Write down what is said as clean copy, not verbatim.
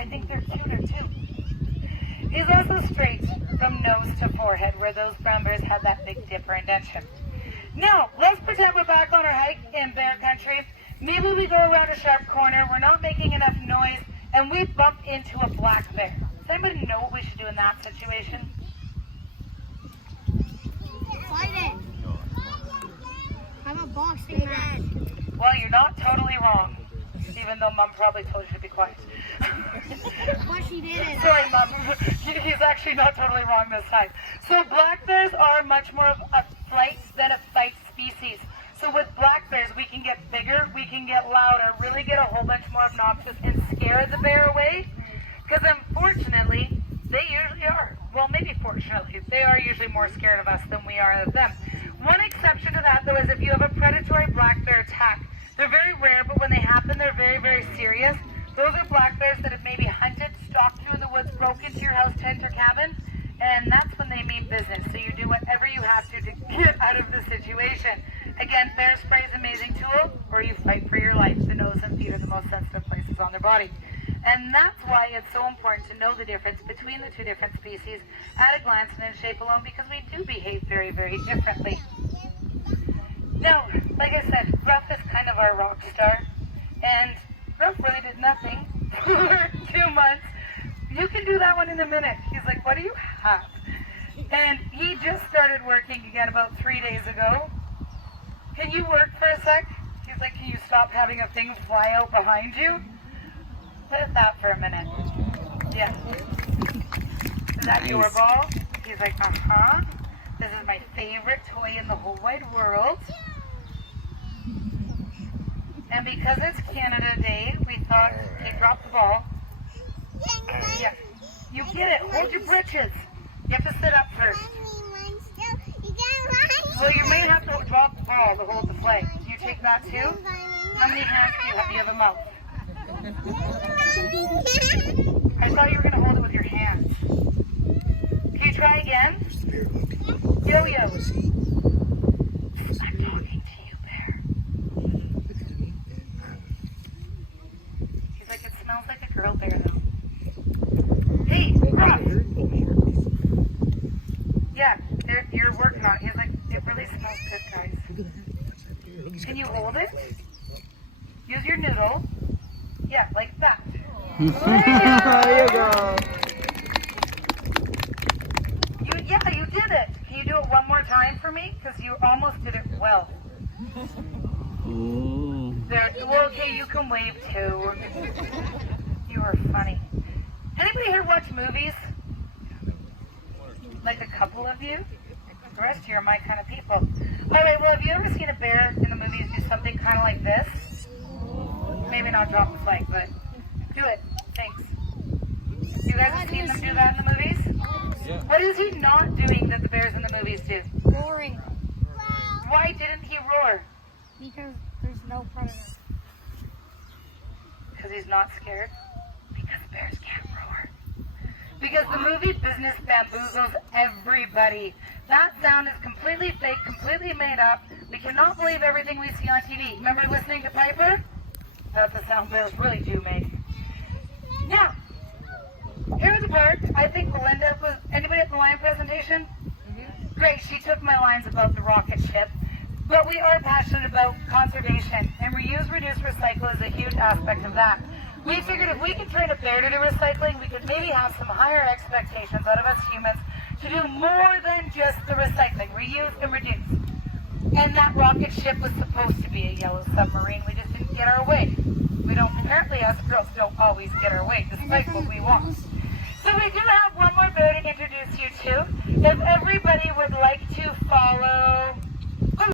I think they're cuter too. He's also straight from nose to forehead, where those brown bears had that big dipper indentation. Now, let's pretend we're back on our hike in bear country. Maybe we go around a sharp corner, we're not making enough noise, and we bump into a black bear. Does anybody know what we should do in that situation? Fight it. I'm a boxing match. Well, you're not totally wrong, even though Mom probably told you to be quiet. But she didn't. Sorry, Mom. He's actually not totally wrong this time. So black bears are much more of a flight than a fight species. So with black bears, we can get bigger, we can get louder, really get a whole bunch more obnoxious and scare the bear away. Because unfortunately, they usually are. Well, maybe fortunately, they are usually more scared of us than we are of them. One exception to that, though, is if you have a predatory black bear attack. They're very rare, but when they happen, they're very, very serious. Those are black bears that have maybe hunted, stalked you in the woods, broke into your house, tent, or cabin, and that's when they mean business. So you do whatever you have to get out of the situation. Again, bear spray is an amazing tool, or you fight for your life. The nose and feet are the most sensitive places on their body. And that's why it's so important to know the difference between the two different species at a glance and in shape alone, because we do behave very, very differently. Now, like I said, Ruff is kind of our rock star, and Ruff really did nothing for 2 months. You can do that one in a minute. He's like, what do you have? And he just started working again about 3 days ago. Can you work for a sec? He's like, can you stop having a thing fly out behind you? Play with that for a minute. Yeah. Is that your ball? He's like, uh-huh. This is my favorite toy in the whole wide world. And because it's Canada Day, we thought, hey, drop the ball. Yeah. You get it. Hold your britches. You have to sit up first. Well, you may have to drop the ball to hold the flag. Do you take that too? How many hands do you have? Do you have a mouth? I thought you were going to hold it with your hands. Can you try again? Yo-yo. I'm talking to you, Bear. He's like, it smells like a girl bear, though. Hey, Ruff. Yeah, you're working on it. He's like, it really smells good, guys. Can you hold it? Use your noodle. Yeah, like that. There you go. You did it. Can you do it one more time for me? Because you almost did it well. There. Well, okay, you can wave too. You are funny. Anybody here watch movies? Like a couple of you? The rest of you are my kind of people. All right, well, have you ever seen a bear in the movies do something kind of like this? Maybe not drop the flag, but do it. Thanks. You guys have seen them do that in the movies? Yeah. What is he not doing that the bears in the movies do? Roaring. Why didn't he roar? Because there's no predator. Because he's not scared? Because bears can't roar. Because the movie business bamboozles everybody. That sound is completely fake, completely made up. We cannot believe everything we see on TV. Remember listening to Piper? That's the sound bears really do make. Now, here's the part. I think Belinda was, anybody at the line presentation? Great, she took my lines about the rocket ship. But we are passionate about conservation, and reuse, reduce, recycle is a huge aspect of that. We figured if we could train a bear to do recycling, we could maybe have some higher expectations out of us humans to do more than just the recycling, reuse and reduce. And that rocket ship was supposed to be a yellow submarine. We just didn't get our way. We don't, apparently us girls don't always get our way, despite what we want. So we do have one more bear to introduce you to. If everybody would like to follow